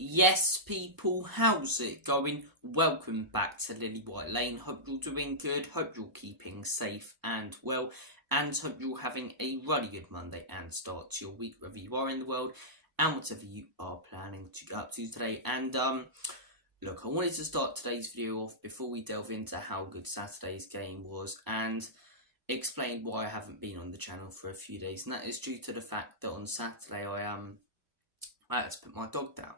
Yes, people, how's it going? Welcome back to Lily White Lane. Hope you're doing good, hope you're keeping safe and well, and hope you're having a really good Monday and start to your week wherever you are in the world and whatever you are planning to get up to today. And look, I wanted to start today's video off before we delve into how good Saturday's game was and explain why I haven't been on the channel for a few days, and that is due to the fact that on Saturday I had to put my dog down,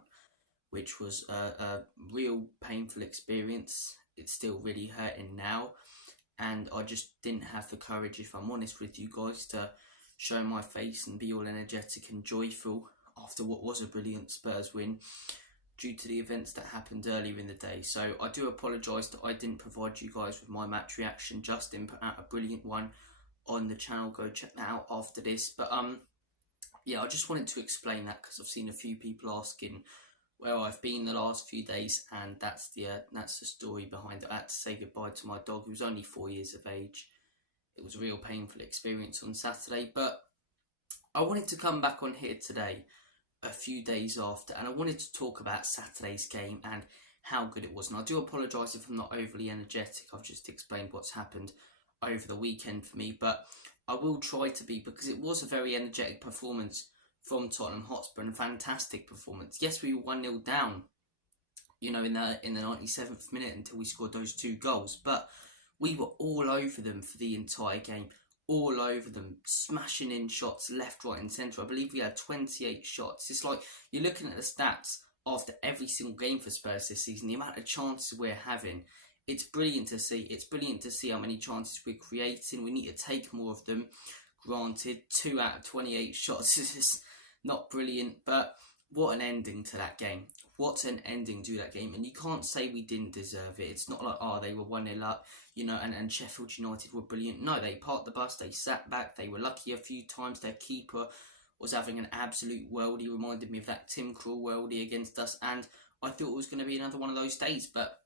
which was a real painful experience. It's still really hurting now, and I just didn't have the courage, if I'm honest with you guys, to show my face and be all energetic and joyful after what was a brilliant Spurs win due to the events that happened earlier in the day. So I do apologise that I didn't provide you guys with my match reaction. Justin put out a brilliant one on the channel, go check that out after this. But yeah, I just wanted to explain that because I've seen a few people asking where I've been the last few days, and that's the story behind it. I had to say goodbye to my dog, who was only 4 years of age. It was a real painful experience on Saturday, but I wanted to come back on here today a few days after, and I wanted to talk about Saturday's game and how good it was. And I do apologise if I'm not overly energetic. I've just explained what's happened over the weekend for me, but I will try to be, because it was a very energetic performance from Tottenham Hotspur, and a fantastic performance. Yes, we were 1-0 down, you know, in the 97th minute until we scored those 2 goals, but we were all over them for the entire game. All over them, smashing in shots left, right and centre. I believe we had 28 shots. It's like you're looking at the stats after every single game for Spurs this season, the amount of chances we're having. It's brilliant to see. It's brilliant to see how many chances we're creating. We need to take more of them. Granted, 2 out of 28 shots is not brilliant, but what an ending to that game. What an ending to that game. And you can't say we didn't deserve it. It's not like, oh, they were 1-0 up, you know, and Sheffield United were brilliant. No, they parked the bus, they sat back, they were lucky a few times. Their keeper was having an absolute worldie, reminded me of that Tim Krul worldie against us, and I thought it was going to be another one of those days, but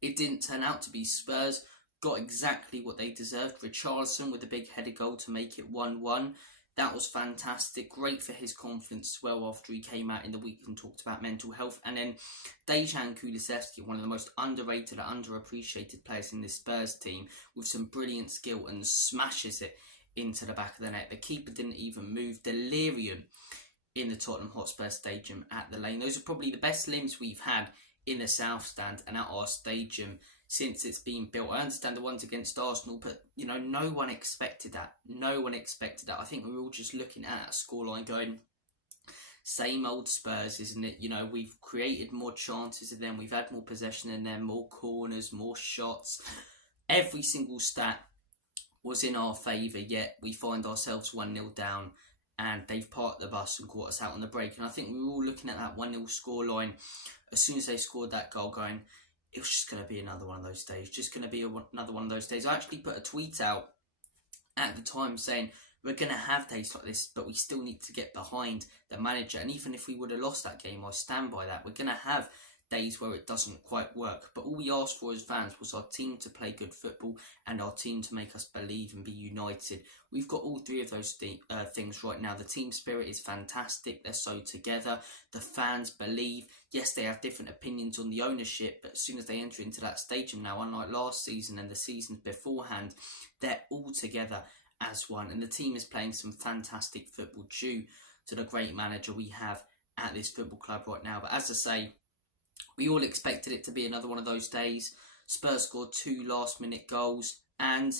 it didn't turn out to be. Spurs got exactly what they deserved. Richarlison with a big header goal to make it 1-1. That was fantastic. Great for his confidence as well after he came out in the week and talked about mental health. And then Dejan Kulusevski, one of the most underrated and underappreciated players in this Spurs team, with some brilliant skill, and smashes it into the back of the net. The keeper didn't even move. Delirium in the Tottenham Hotspur Stadium at the Lane. Those are probably the best limbs we've had in the South Stand and at our stadium since it's been built. I understand the ones against Arsenal, but, you know, no one expected that. No one expected that. I think we were all just looking at a scoreline going, same old Spurs, isn't it? You know, we've created more chances than them. We've had more possession than them, more corners, more shots. Every single stat was in our favour, yet we find ourselves 1-0 down, and they've parked the bus and caught us out on the break. And I think we were all looking at that 1-0 scoreline as soon as they scored that goal going, it was just going to be another one of those days. Just going to be another one of those days. I actually put a tweet out at the time saying we're going to have days like this, but we still need to get behind the manager. And even if we would have lost that game, I stand by that. We're going to have days where it doesn't quite work. But all we asked for as fans was our team to play good football and our team to make us believe and be united. We've got all 3 of those things right now. The team spirit is fantastic. They're so together. The fans believe. Yes, they have different opinions on the ownership, but as soon as they enter into that stadium now, unlike last season and the seasons beforehand, they're all together as one. And the team is playing some fantastic football due to the great manager we have at this football club right now. But as I say, we all expected it to be another one of those days. Spurs scored 2 last-minute goals, and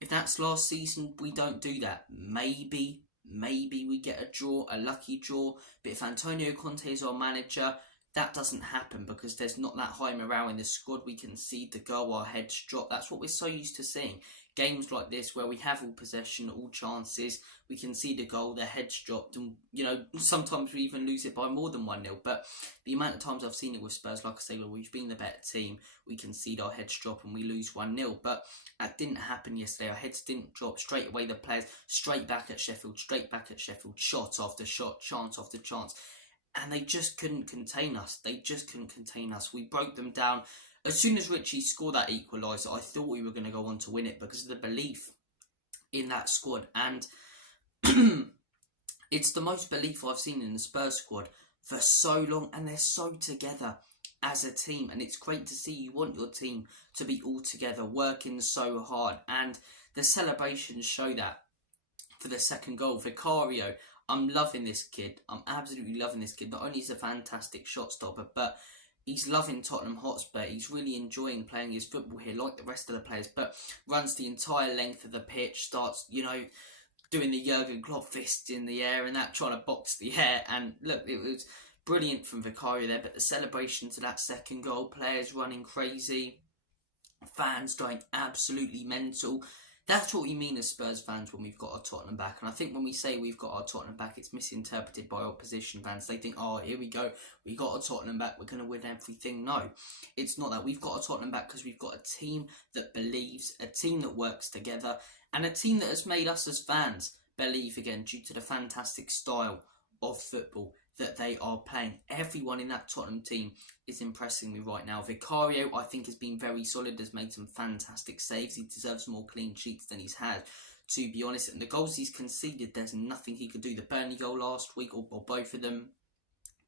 if that's last season, we don't do that. Maybe we get a draw, a lucky draw, but if Antonio Conte is our manager, that doesn't happen because there's not that high morale in the squad. We concede the goal, our heads drop. That's what we're so used to seeing. Games like this where we have all possession, all chances, we concede a goal, their heads dropped, and, you know, sometimes we even lose it by more than 1-0. But the amount of times I've seen it with Spurs, like I say, where we've been the better team, we concede, our heads drop and we lose 1-0. But that didn't happen yesterday. Our heads didn't drop. Straight away the players, straight back at Sheffield, shot after shot, chance after chance. And they just couldn't contain us. We broke them down. As soon as Richie scored that equaliser, I thought we were going to go on to win it because of the belief in that squad. And it's the most belief I've seen in the Spurs squad for so long, and they're so together as a team, and it's great to see. You want your team to be all together, working so hard, and the celebrations show that. For the second goal, Vicario, I'm loving this kid. I'm absolutely loving this kid. Not only is he a fantastic shot stopper, but he's loving Tottenham Hotspur. He's really enjoying playing his football here, like the rest of the players, but runs the entire length of the pitch, starts, doing the Jurgen Klopp fist in the air and that, trying to box the air. And look, it was brilliant from Vicario there, but the celebration to that second goal, players running crazy, fans going absolutely mental. That's what we mean as Spurs fans when we've got our Tottenham back. And I think when we say we've got our Tottenham back, it's misinterpreted by opposition fans. They think, oh, here we go, we got our Tottenham back, we're going to win everything. No, it's not that. We've got our Tottenham back because we've got a team that believes, a team that works together, and a team that has made us as fans believe again due to the fantastic style of football that they are playing. Everyone in that Tottenham team is impressing me right now. Vicario, I think, has been very solid, has made some fantastic saves. He deserves more clean sheets than he's had, to be honest. And the goals he's conceded, there's nothing he could do. The Burnley goal last week, or both of them,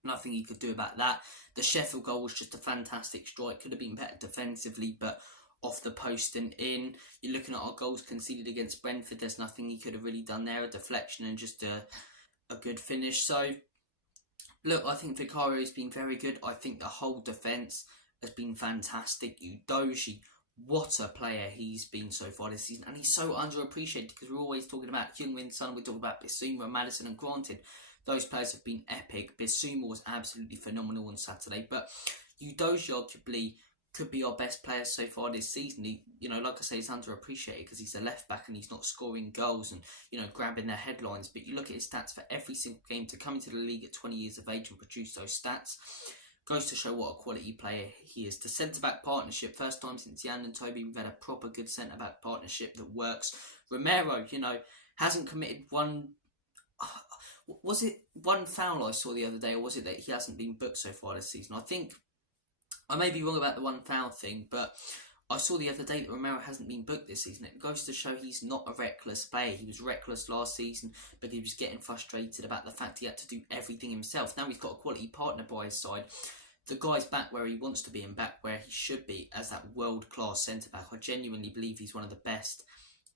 nothing he could do about that. The Sheffield goal was just a fantastic strike. Could have been better defensively, but off the post and in. You're looking at our goals conceded against Brentford. There's nothing he could have really done there. A deflection and just a good finish. So, look, I think Vicario has been very good. I think the whole defence has been fantastic. Udoji, what a player he's been so far this season. And he's so underappreciated because we're always talking about Heung-min Son, we're talking about Bissouma and Maddison, and granted, those players have been epic. Bissouma was absolutely phenomenal on Saturday, but Udoji arguably could be our best player so far this season. He, like I say, he's underappreciated because he's a left back and he's not scoring goals and, grabbing their headlines. But you look at his stats for every single game to come into the league at 20 years of age and produce those stats. Goes to show what a quality player he is. The centre-back partnership, first time since Jan and Toby, we've had a proper good centre-back partnership that works. Romero, hasn't committed one... Was it one foul I saw the other day, or was it that he hasn't been booked so far this season? I think I may be wrong about the one foul thing, but I saw the other day that Romero hasn't been booked this season. It goes to show he's not a reckless player. He was reckless last season, but he was getting frustrated about the fact he had to do everything himself. Now he's got a quality partner by his side. The guy's back where he wants to be and back where he should be as that world-class centre-back. I genuinely believe he's one of the best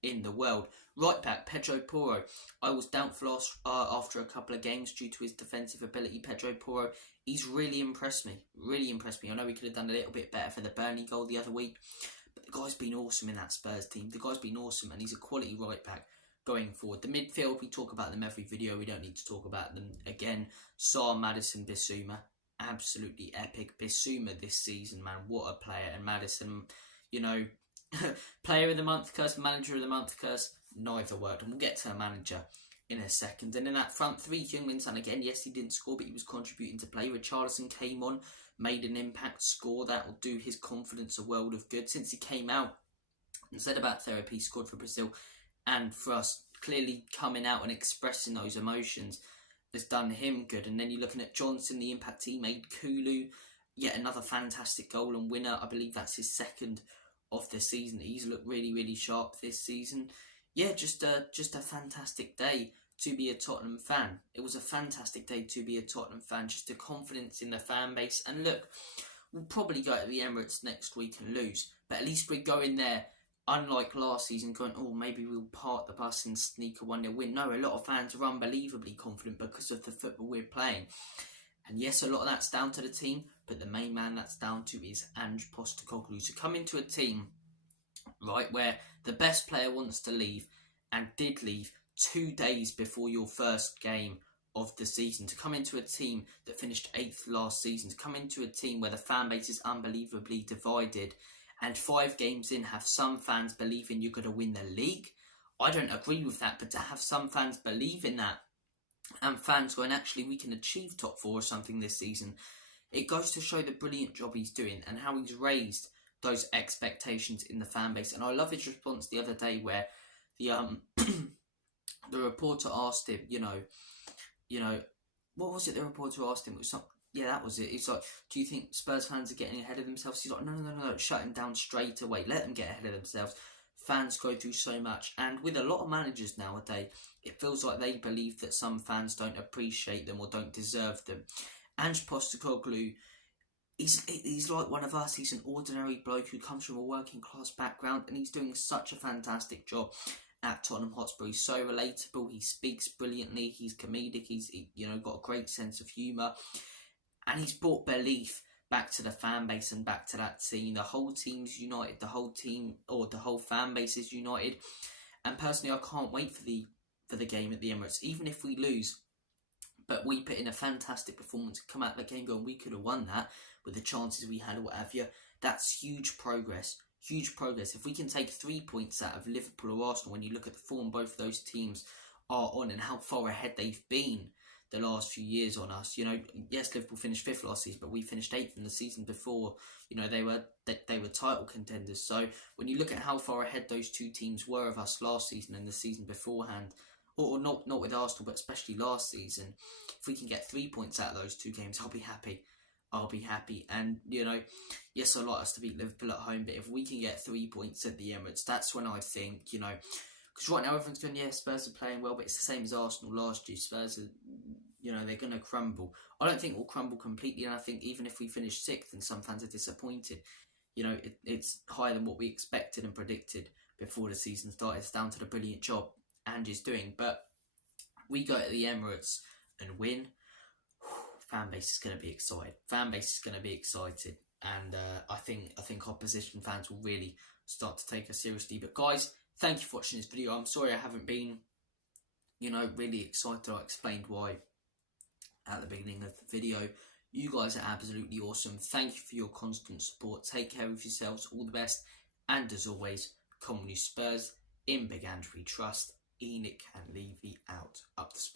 in the world. Right back, Pedro Porro. I was doubtful after a couple of games due to his defensive ability. Pedro Porro, he's really impressed me. Really impressed me. I know he could have done a little bit better for the Burnley goal the other week, but the guy's been awesome in that Spurs team. The guy's been awesome, and he's a quality right back going forward. The midfield, we talk about them every video. We don't need to talk about them again. Sarr, Maddison, Bissouma, absolutely epic. Bissouma this season, man, what a player. And Maddison, player of the month curse, manager of the month curse, neither worked. And we'll get to a manager in a second. And in that front three, Heung-min Son again, yes, he didn't score, but he was contributing to play. Richarlison came on, made an impact score. That will do his confidence a world of good. Since he came out and said about therapy, he scored for Brazil and for us. Clearly coming out and expressing those emotions has done him good. And then you're looking at Johnson, the impact he made. Kulu, yet another fantastic goal and winner. I believe that's his second of the season. He's looked really, really sharp this season. Yeah, just a fantastic day to be a Tottenham fan. It was a fantastic day to be a Tottenham fan. Just the confidence in the fan base. And look, we'll probably go to the Emirates next week and lose, but at least we're going there, unlike last season, going, oh, maybe we'll park the bus and sneak a 1-0 win. No, a lot of fans are unbelievably confident because of the football we're playing. And yes, a lot of that's down to the team, but the main man that's down to is Ange Postecoglou. To come into a team, right, where the best player wants to leave and did leave 2 days before your first game of the season, to come into a team that finished 8th last season, to come into a team where the fan base is unbelievably divided, and 5 games in have some fans believing you're going to win the league. I don't agree with that, but to have some fans believe in that, and fans going, actually, we can achieve top 4 or something this season, it goes to show the brilliant job he's doing and how he's raised those expectations in the fan base. And I love his response the other day where the the reporter asked him, what was it the reporter asked him? It was something, yeah, that was it. It's like, do you think Spurs fans are getting ahead of themselves? He's like, no, shut him down straight away. Let them get ahead of themselves. Fans go through so much. And with a lot of managers nowadays, it feels like they believe that some fans don't appreciate them or don't deserve them. Ange Postecoglou, he's like one of us. He's an ordinary bloke who comes from a working class background, and he's doing such a fantastic job at Tottenham Hotspur. He's so relatable. He speaks brilliantly. He's comedic. He's got a great sense of humour, and he's brought belief back to the fan base and back to that team. The whole team's united. The whole team, or the whole fan base, is united. And personally, I can't wait for the game at the Emirates, even if we lose. But we put in a fantastic performance, come out of the game going, we could have won that with the chances we had or what have you. That's huge progress. Huge progress. If we can take 3 points out of Liverpool or Arsenal, when you look at the form both of those teams are on and how far ahead they've been the last few years on us. Yes, Liverpool finished 5th last season, but we finished 8th in the season before. They were title contenders. So when you look at how far ahead those two teams were of us last season and the season beforehand, or not with Arsenal, but especially last season, if we can get 3 points out of those two games, I'll be happy. And yes, I'd like us to beat Liverpool at home, but if we can get 3 points at the Emirates, that's when I think, because right now everyone's going, yeah, Spurs are playing well, but it's the same as Arsenal last year. Spurs are, they're going to crumble. I don't think we'll crumble completely, and I think even if we finish 6th and some fans are disappointed, it's higher than what we expected and predicted before the season started. It's down to the brilliant job Ange is doing. But we go to the Emirates and win. Fan base is going to be excited. And I think opposition fans will really start to take us seriously. But guys, thank you for watching this video. I'm sorry I haven't been, really excited. I explained why at the beginning of the video. You guys are absolutely awesome. Thank you for your constant support. Take care of yourselves. All the best. And as always, come on you Spurs. In Big Andrew we trust. Enoch and Levy out. Up the Spurs.